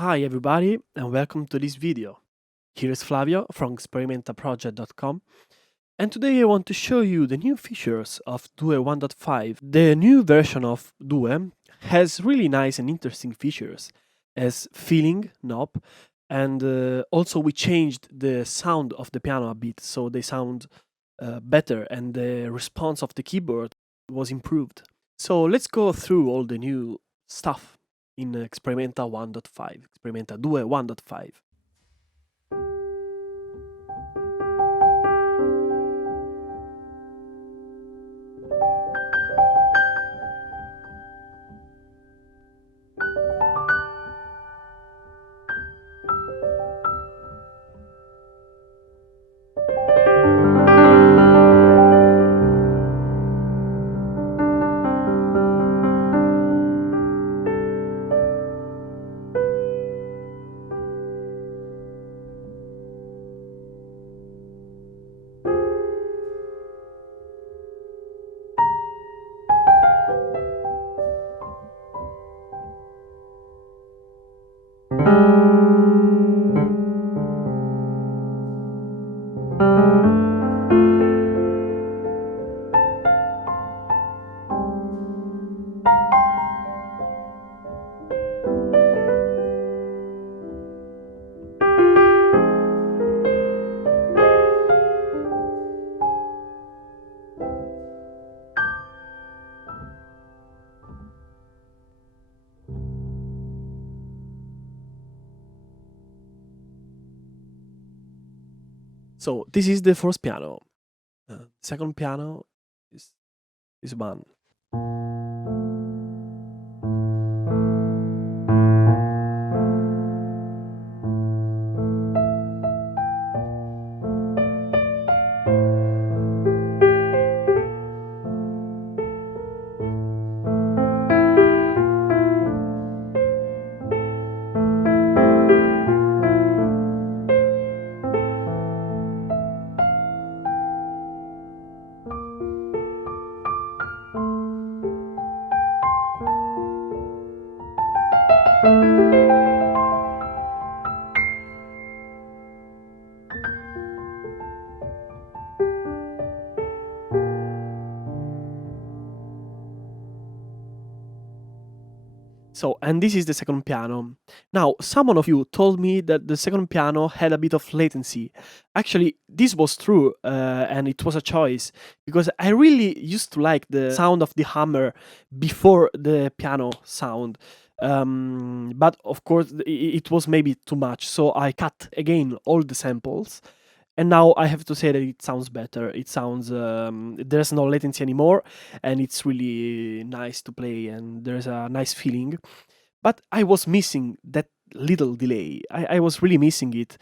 Hi everybody and welcome to this video. Here is Flavio from XPERIMENTAProject.com, and today I want to show you the new features of Due 1.5. The new version of Due has really nice and interesting features as feeling knob, and also we changed the sound of the piano a bit so they sound better and the response of the keyboard was improved. So let's go through all the new stuff in Experimenta 1.5, Experimenta Due 1.5. So this is the first piano. Second piano is this one. So, and this is the second piano. Now, someone of you told me that the second piano had a bit of latency. Actually, this was true, and it was a choice because I really used to like the sound of the hammer before the piano sound. But of course, it was maybe too much, so I cut again all the samples. And now I have to say that it sounds better. It sounds there's no latency anymore, and it's really nice to play, and there's a nice feeling. But I was missing that little delay. I was really missing it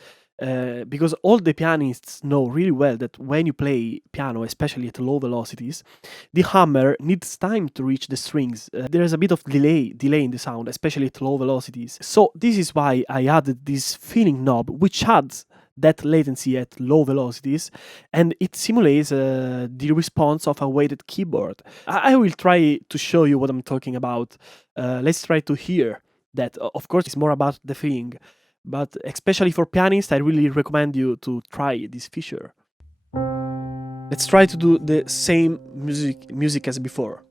because all the pianists know really well that when you play piano, especially at low velocities, the hammer needs time to reach the strings. There is a bit of delay in the sound, especially at low velocities. So this is why I added this feeling knob, which adds that latency at low velocities, and it simulates the response of a weighted keyboard. I will try to show you what I'm talking about. Let's try to hear that. Of course, it's more about the feeling, but especially for pianists, I really recommend you to try this feature. Let's try to do the same music as before.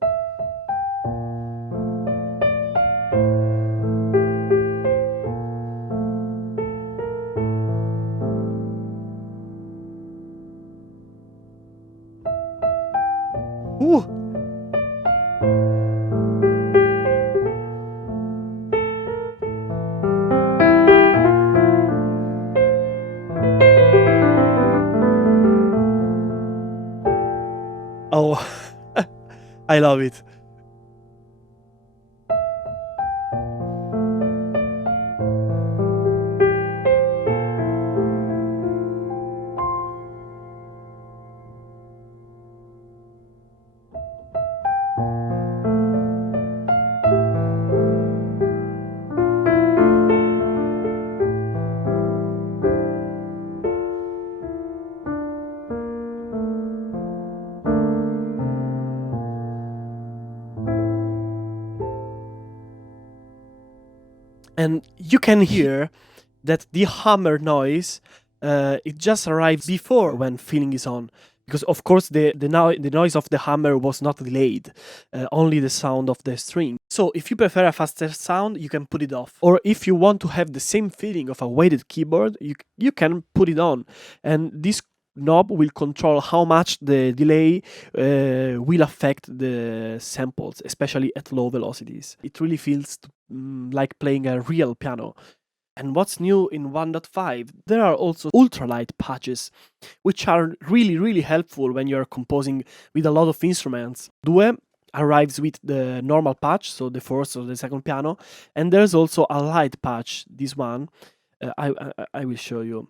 Ooh! Oh, I love it. And you can hear that the hammer noise, it just arrives before when feeling is on, because of course the noise of the hammer was not delayed, only the sound of the string. So if you prefer a faster sound, you can put it off, or if you want to have the same feeling of a weighted keyboard, you can put it on, and this knob will control how much the delay will affect the samples, especially at low velocities. It really feels like playing a real piano. And what's new in 1.5? There are also ultralight patches, which are really helpful when you're composing with a lot of instruments. Due arrives with the normal patch, so the first or the second piano, and there's also a light patch, this one. I will show you.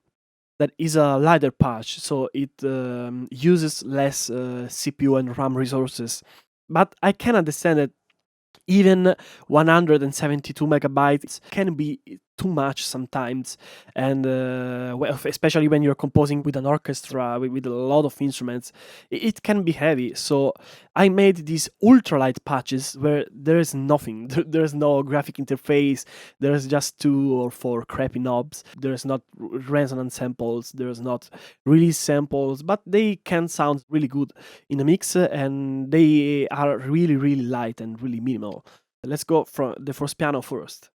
That is a lighter patch, so it uses less CPU and RAM resources. But I can understand that even 172 megabytes can be too much sometimes, and especially when you're composing with an orchestra with a lot of instruments, it can be heavy. So I made these ultralight patches where there is nothing. There's no graphic interface, there's just 2 or 4 crappy knobs, there's not resonance samples, there's not release samples, but they can sound really good in a mix, and they are really light and really minimal. Let's go from the first piano first.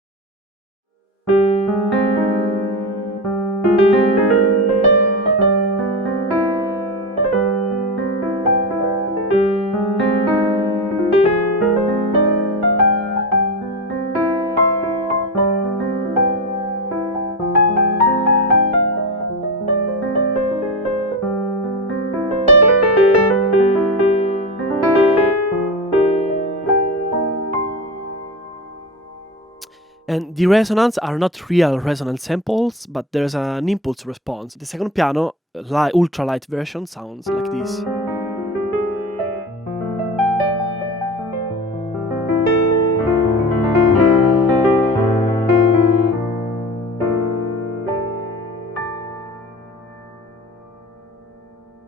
And the resonance are not real resonance samples, but there's an impulse response. The second piano, ultralight version, sounds like this.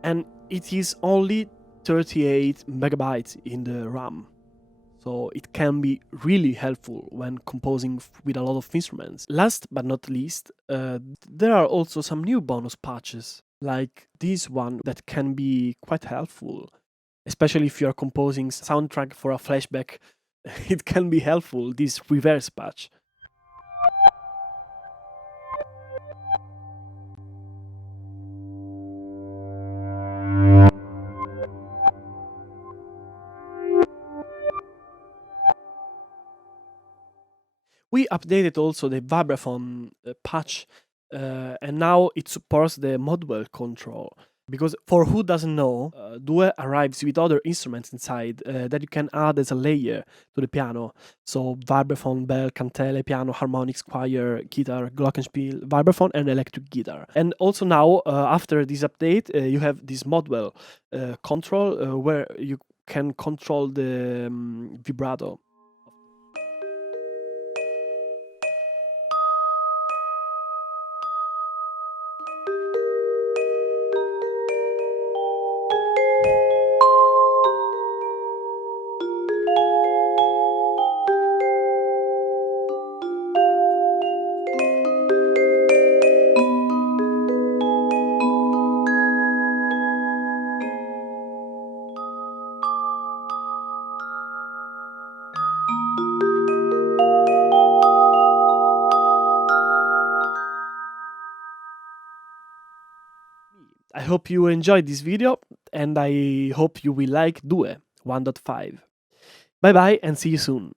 And it is only 38 megabytes in the RAM. So it can be really helpful when composing with a lot of instruments. Last but not least, there are also some new bonus patches, like this one that can be quite helpful, especially if you are composing soundtrack for a flashback. It can be helpful, this reverse patch. We updated also the vibraphone patch, and now it supports the modwell control. Because for who doesn't know, Due arrives with other instruments inside that you can add as a layer to the piano. So vibraphone, bell, cantele, piano, harmonics, choir, guitar, glockenspiel, vibraphone, and electric guitar. And also now, after this update, you have this modwell control where you can control the vibrato. I hope you enjoyed this video, and I hope you will like Due 1.5. Bye bye and see you soon.